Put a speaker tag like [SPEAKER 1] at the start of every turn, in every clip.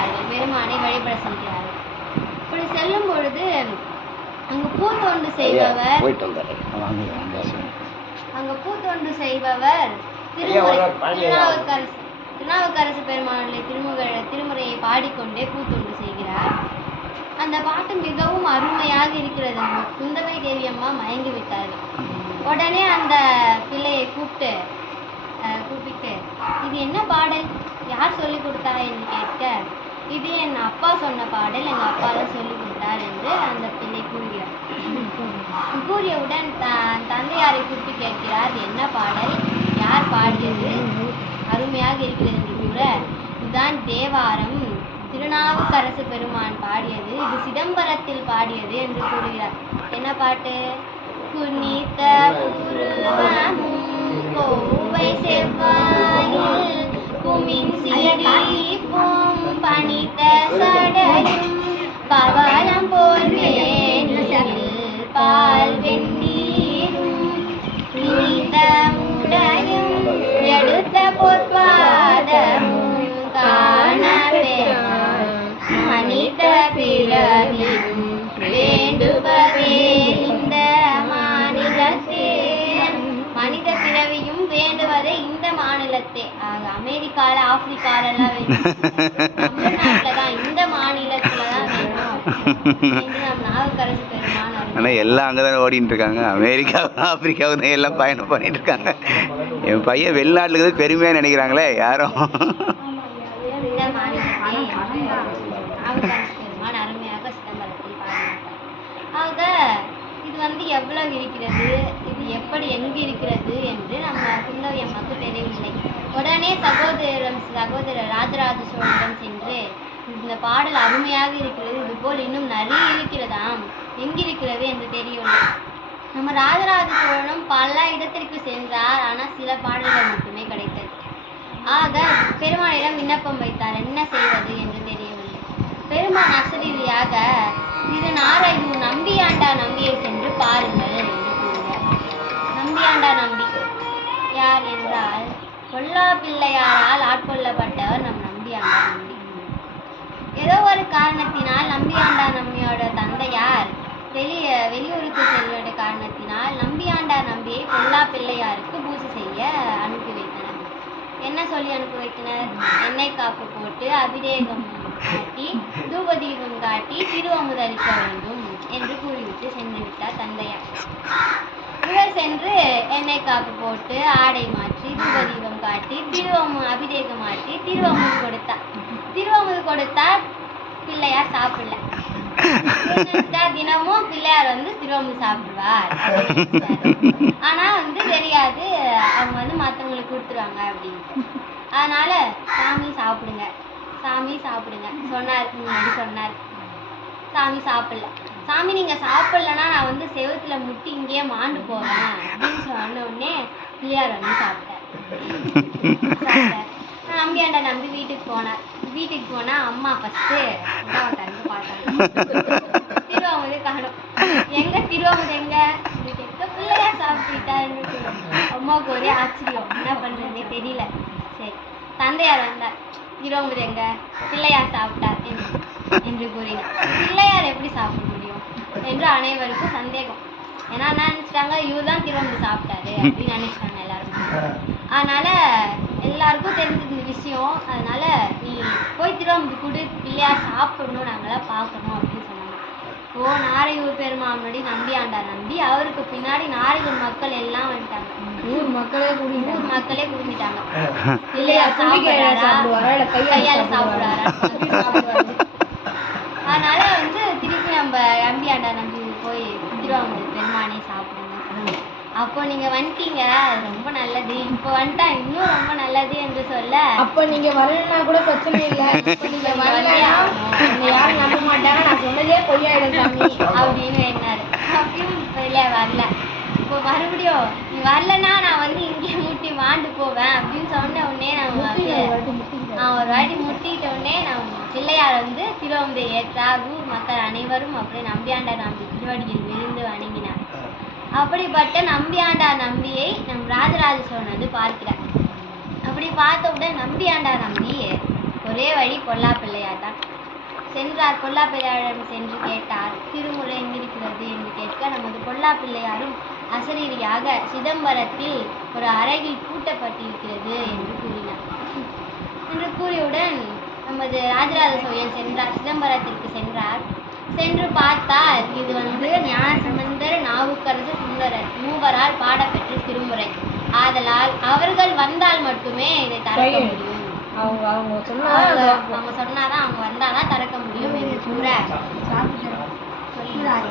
[SPEAKER 1] செல்கிறார்கள் பெருமானை வழிபட செல்கிறார்கள். இப்படி செல்லும் பொழுது அங்கு பூத்தொண்டு செய்பவர் அங்கு பூத்தொண்டு செய்பவர் திருமுறை திருநாவுக்கரசு திருநாவுக்கரசு பெருமானுடைய திருமுக திருமுறையை பாடிக்கொண்டே பூத்தொண்டு செய்கிறார். அந்த பாட்டு மிகவும் அருமையாக இருக்கிறது. குந்தவை தேவி அம்மா மயங்கி விட்டார்கள். உடனே அந்த பிள்ளையை கூப்பிட்டு அஹ், கூப்பிட்டு இது என்ன பாடல்? யார் சொல்லி கொடுத்தா என்று கேட்க இது என் அப்பா சொன்ன பாடல் எங்க அப்பா தான் சொல்லி கொடுத்தார் என்று அந்த பிள்ளை கூறுகிறார் கூறியவுடன் தந்தையாரை கூப்பிட்டு கேட்கிறார் "இது என்ன பாடல்? யார் பாடியது? அருமையாக இருக்கிறது என்று கூற இதுதான் தேவாரம். திருநாவுக்கரசு பெருமான் பாடியது. இது சிதம்பரத்தில் பாடியது என்று கூறுகிறார். என்ன பாட்டு? குனித்த புருவமும் கோவை வேண்டுவதே இந்த மனித பிறவியும் வேண்டுவதே இந்த அமெரிக்கால எல்லாம் இந்த மாநிலத்துல தான்
[SPEAKER 2] ஆனால் எல்லாம் அங்கே ஓடிட்டு இருக்காங்க அமெரிக்கா ஆப்பிரிக்காவுக்கு தான் எல்லாம் பயணம் பண்ணிட்டு இருக்காங்க என் பையன் வெளிநாட்டுல தான் பெருமையாக நினைக்கிறாங்களே யாரும்
[SPEAKER 1] இந்த மாநிலத்தை நாவுக்கரசு பெருமான் அருமையாக சிதம்பரத்தில் பாடினார் ஆக வந்து எவ்வளவு இருக்கிறது இது எப்படி எங்கு இருக்கிறது என்று நம்ம குந்தவி அம்மாவுக்கு தெரியவில்லை. உடனே சகோதரம் சகோதரர் ராஜராஜ சோழனிடம் சென்று இந்த பாடல் அருமையாக இருக்கிறது இதுபோல் இன்னும் நிறைய இருக்கிறதாம் எங்கிருக்கிறது என்று தெரியவில்லை. நம்ம ராஜராஜ சோழனும் பல இடத்திற்கு சென்றார் ஆனால் சில பாடல்கள் மட்டுமே கிடைத்தது. ஆக பெருமானிடம் விண்ணப்பம் வைத்தார் என்ன செய்வது என்று தெரியவில்லை. பெருமான் அசரீதியாக இது நாரையூ நம்பியாண்டா நம்பியை சென்று பாருங்க நம்பியாண்டா நம்பி. யார் என்றால் கொல்லா பிள்ளையாரால் ஆட்கொள்ளப்பட்டவர் நம் நம்பியாண்டா நம்பி. ஏதோ ஒரு காரணத்தினால் நம்பியாண்டா நம்பியோட தந்தையார் வெளிய வெளியூருக்கு செல்வத காரணத்தினால் நம்பியாண்டா நம்பியை கொல்லா பிள்ளையாருக்கு பூஜை செய்ய அனுப்பி வைத்தனர். என்ன சொல்லி அனுப்பி வைத்தனர்? எண்ணெய் காப்பு போட்டு அபிஷேகம் காட்டி தூபதீபம் காட்டி திருவமுதளிக்க வேண்டும் என்று கூறிவிட்டு சென்று விட்டா தந்தையார். இவர் சென்று எண்ணெய் காப்பு போட்டு ஆடை மாற்றி தீபதீபம் காட்டி திருவமு அபிஷேகம் மாற்றி திருவமுது கொடுத்தார். திருவமுது கொடுத்தா பிள்ளையார் சாப்பிடல. தினமும் பிள்ளையார் வந்து திருவம்பு சாப்பிடுவார். ஆனா வந்து தெரியாது அவங்க வந்து மத்தவங்களுக்கு கொடுத்துருவாங்க அப்படின்னு அதனால சாமி சாப்பிடுங்க. சாமி சாப்பிடுங்க. சொன்னார் முன்னாடி சொன்னார். சாமி சாப்பிடல. சாமி நீங்க சாப்பிடலன்னா நான் வந்து செவுத்துல முட்டி இங்கேயே மாண்டு போவேன் அப்படின்னு சொன்ன உடனே பிள்ளையார் வந்து சாப்பிட்டேன் சாப்பிட்டார். நான் நம்பியாண்ட நம்பி வீட்டுக்கு போனார் வீட்டுக்கு போனா அம்மா ஃபர்ஸ்ட்டு திறந்து பார்த்தாங்க. திருவாமது காணும். எங்க திருவாமது எங்க? இது பிள்ளையார் சாப்பிட்டுட்டாருன்னு சொல்லி. அம்மாவுக்கு ஒரே ஆச்சரியம். என்ன பண்றதுன்னே தெரியல. சரி தந்தையார் வந்தார். திருவாமது எங்க? பிள்ளையார் சாப்பிட்டார் என்று என்று கூறினார். பிள்ளையார் எப்படி சாப்பிடுவோம் என்று அனைவருக்கும் சந்தேகம். ஏன்னா என்ன நினைச்சிட்டாங்க? இவர் தான் திருவம்பு சாப்பிட்டாரு அப்படின்னு நினைச்சிட்டாங்க எல்லாரும். அதனால எல்லாருக்கும் தெரிஞ்சது இந்த விஷயம். அதனால நீ போய் திருவம்பு கொடு பிள்ளையார் சாப்பிடணும் நாங்களாம் பார்க்கணும் அப்படின்னு சொன்னாங்க. ஓ நாரையூர் பெருமாமடி நம்பி ஆண்டா நம்பி அவருக்கு பின்னாடி நாரையூர் மக்கள் எல்லாம் வந்துட்டாங்க.
[SPEAKER 3] ஊர் மக்களே
[SPEAKER 1] ஊர் மக்களே
[SPEAKER 3] பிள்ளையார் தும்பிக்கையால
[SPEAKER 1] சாப்பிடுறாரா? கையால சாப்பிடுறாரா
[SPEAKER 3] சாப்பிடுவாரா
[SPEAKER 1] அதனால வந்து திருப்பி நம்ம நம்பி ஆண்டா நம்பி போய் திருவாங்கூர் பெருமானே சாப்பிடுங்க. அப்போ நீங்க வந்துட்டீங்க ரொம்ப நல்லது. இப்போ வந்துட்டா இன்னும் ரொம்ப நல்லது என்று சொல்ல.
[SPEAKER 3] அப்ப நீங்க வரலன்னா கூட பிரச்சனை இல்ல. இப்ப நீங்க வரலன்னா உங்களை யாரும் நம்ப மாட்டாங்க. நான் சொன்னதே பொய்யாயிடும் சாமி.
[SPEAKER 1] அப்படின்னு என்னாரு. அப்பயும் இல்லை வரல. இப்போ மறுபடியும் நீ வரலன்னா நான் வந்து இங்கேயே முட்டி மாண்டு போவேன் அப்படின்னு சொன்ன உடனே நான் அப்படியே நான் ஒரு வாட்டி முட்டிட்ட உடனே நான் திருவம்பை ஏற்றார் ஊர் மக்கள் அனைவரும் அப்படியே நம்பியாண்டா நம்பி திருவடியில் விழுந்து வணங்கினார். அப்படிப்பட்ட நம்பியாண்டா நம்பியை நம் ராஜராஜ சோழன் வந்து பார்க்கிறார். அப்படி பார்த்த உடனே நம்பியாண்டா நம்பி ஒரு ஒரே வழி பொல்லா பிள்ளையார் தான் சென்றார் பொல்லா பிள்ளையாரிடம் சென்று கேட்டார் திருமுறை எங்கிருக்கிறது? என்று கேட்க நமது பொல்லா பிள்ளையாரும் அசரீரியாக சிதம்பரத்தில் ஒரு அறையில் பூட்டப்பட்டிருக்கிறது என்று கூறினார். என்று கூறியவுடன் நமது ராஜராஜ சோழன் சென்றார் சிதம்பரத்திற்கு சென்றார். சென்று பார்த்தால் இது வந்து ஞானசம்பந்தர் நாவுக்கரசு சுந்தரர் மூவரால் பாடப்பெற்ற திருமுறை. ஆதலால் அவர்கள் வந்தால் மட்டுமே இதை திறக்க
[SPEAKER 3] சரி.
[SPEAKER 1] முடியும்.
[SPEAKER 3] அவங்க அவங்க
[SPEAKER 1] அவங்க
[SPEAKER 3] சொன்னா
[SPEAKER 1] அவங்க சொன்னாதான் அவங்க வந்தாதான் திறக்க முடியும் என்று கூற சொல்கிறார்.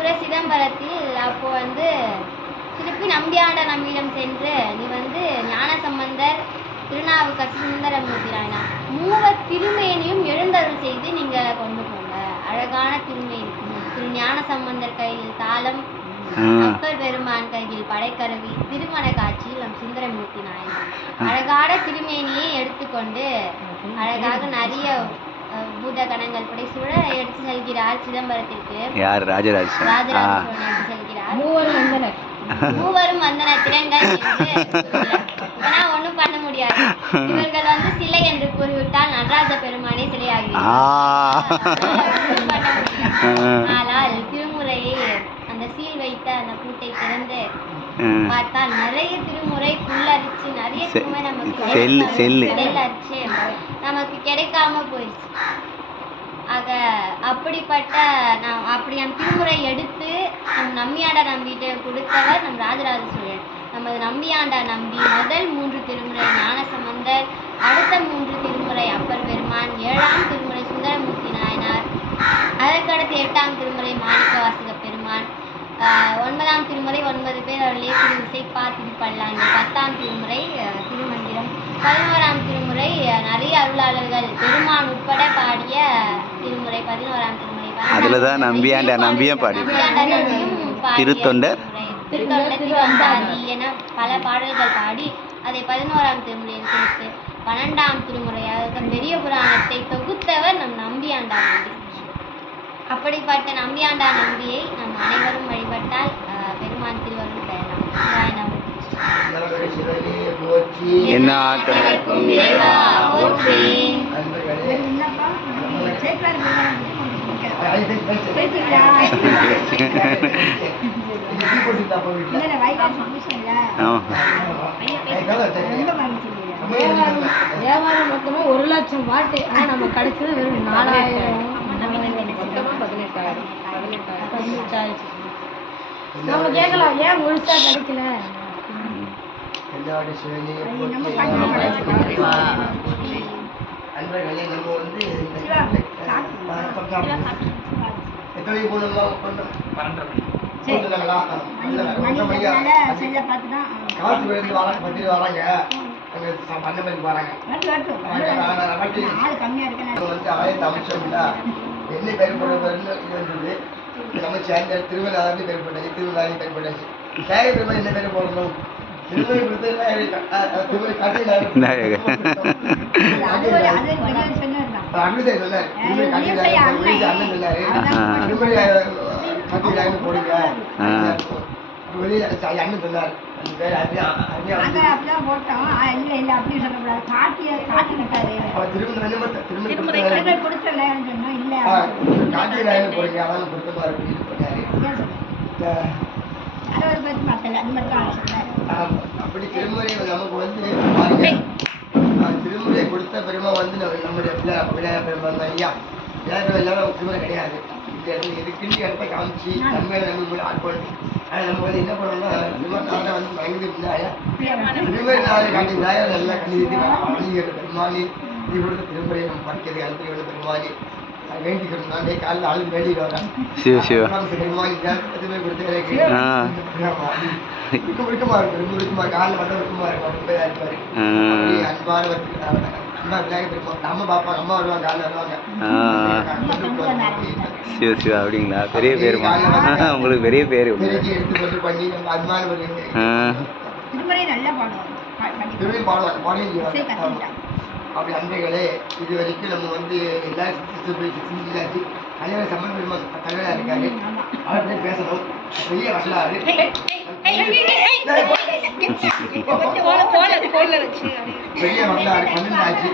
[SPEAKER 1] கூற சிதம்பரத்தில் அப்போ வந்து திருப்பி நம்பியாண்ட நம்மிடம் சென்று நீ வந்து ஞானசம்பந்தர் திருநாவுக்கரசு சுந்தரமூர்த்தி நாயனா மூவர் திருமேனியும் எழுந்தருள் செய்து நீங்க கொண்டு போங்க. அழகான திருமேனி. திரு ஞானசம்பந்தர் கையில் தாளம். அப்பர் பெருமான் கையில் படைக்கருவி திருமண காட்சியில் நம் சுந்தரமூர்த்தி நாயனார் அழகான திருமேனியை எடுத்துக்கொண்டு அழகாக நிறைய பூத கணங்கள் புடைசூழ எடுத்து செல்கிறார் சிதம்பரத்திற்கு.
[SPEAKER 2] யார்? ராஜராஜ.
[SPEAKER 1] ராஜராஜ செல்கிறார்.
[SPEAKER 3] மூவரும் வந்தனர்.
[SPEAKER 1] மூவரும் வந்தன திறங்கள் ஆனா ஒண்ணும் பண்ண முடியாது. இவர்கள் வந்து சிலை என்று கூறிவிட்டால் நடராஜ பெருமானே.
[SPEAKER 2] ஆ.
[SPEAKER 1] ஆனால் திருமுறையை அந்த சீல் வைத்த அந்த பூட்டை திறந்து
[SPEAKER 2] ம்.
[SPEAKER 1] பார்த்தால் நிறைய திருமுறை புல்லரிச்சு நிறைய திருமுறை நமக்கு
[SPEAKER 2] செல்லு,
[SPEAKER 1] நமக்கு கிடைக்காம போயிடுச்சு. ஆக அப்படிப்பட்ட நாம் அப்படி நம் திருமுறை எடுத்து நம் நம்பியாண்ட நம்பிட்டு கொடுத்தவர் நம் ராஜராஜ சோழன். நமது நம்பியாண்டா நம்பி முதல் மூன்று திருமுறை ஞானசம்பந்தர் அடுத்த மூன்று திருமுறை அப்பர் பெருமான் ஏழாம் திருமுறை சுந்தரமூர்த்தி நாயனார் அதற்கடுத்து எட்டாம் திருமுறை மாணிக்கவாசக பெருமான். ஆஹ் ஒன்பதாம் திருமுறை ஒன்பது பேர் அவர்களே திரு இசைப்பா திருப்பல்லாண்டு பத்தாம் திருமுறை திருமந்திரம். பதினோராம் திருமுறை நிறைய அருளாளர்கள். பெருமான் உட்பட பாடிய திருமுறை பதினோராம் திருமுறை.
[SPEAKER 2] அதுலதான்
[SPEAKER 1] திருமுறை,
[SPEAKER 2] நம்பியாண்ட நம்பியும் பாடி திருத்தொண்டர்?
[SPEAKER 1] என பல பாடல்கள் பாடி அதை பதினோராம் திருமுறையில் சேர்த்து பன்னெண்டாம் திருமுறையாக பெரிய புராணத்தை தொகுத்தவர் நம் நம்பியாண்டா நம்பி. அப்படிப்பட்ட நம்பியாண்டா நம்பியை நம் அனைவரும் வழிபட்டால் பெருமான் திருவருள் பெறலாம்.
[SPEAKER 2] என்ன
[SPEAKER 1] அனைவருக்கும் இறைவா போற்றி.
[SPEAKER 3] வியாபாரம் மொத்தமா ஒரு லட்சம் பாட்டு ஆனா நம்ம கிடைச்சது வெறும் நாலாயிரம். நம்ம கேட்கலாம் ஏன் முழுசா கிடைக்கல
[SPEAKER 4] அன்பர்களே நம்ம வந்து எத்தனை காசு விழுந்து வராங்க பத்து வராங்க பன்னெண்டு மணிக்கு வராங்க வந்து என்ன பேர் வந்தது நம்ம சேர்ந்த திருவிழாவே பேர் போட்டாச்சு திருவிழாவே பேர் போட்டாச்சு தேவை பெருமை என்ன பேர் போடணும் அண்ணன் சொன்னார் அண்ணன் சொன்னாரு லைன் போடுங்க வெளியே அண்ணன் சொன்னார் அந்த திரும்ப திரும்ப திரும்ப அதான் பொருத்தமா இருக்கு அப்படி திருமுறை நமக்கு வந்து திருமுறை கொடுத்த பெருமா வந்து நம்ம- நம்முடைய விநாயகர் பெருமாள் ஐயா. விநாயகர் எல்லாரும் திருமுறை கிடையாது. இந்த இருக்குன்னு இடத்த காமிச்சு நம்ம நம்ம மூலம் ஆட்கொண்டு ஆனால் நம்ம வந்து என்ன பண்ணோம்னா திருமணம் வந்து பயந்து விநாயகர் திருமுறை நாளை காட்டி விநாயகர் நல்லா கணிதிட்டு அணிகிறது இது கொடுத்த திருமுறை நம்ம படிக்கிறது அனுப்பி உள்ள நான் காலையில் ஆளுக்கு வேண்டிட்டு வரேன்
[SPEAKER 2] சிவ சிவ.
[SPEAKER 4] இருக்க இருக்குமா ரொம்ப காலில் இருக்கும் இருப்பாரு அன்பான ஒரு அம்மா விநாயகர் பெருமாள் அம்மா வருவாங்க காலைல வருவாங்க.
[SPEAKER 2] சிவ சிவா அப்படிங்களா? பெரிய பேருமா உங்களுக்கு பெரிய பேர்
[SPEAKER 4] எடுத்து கொண்டு பண்ணி நம்ம அன்பான. திரும்பி பாடுவாங்க பாடி அப்படி அன்பைகளே இது வரைக்கும் நம்ம வந்து எல்லா சித்து போய் சிந்தாச்சு கல்யாண சம்பந்த தலைவராக இருக்காரு அவர்கிட்ட பேசணும் பெரிய வரலாறு பெரிய வரலாறு பன்னெண்டு ஆச்சு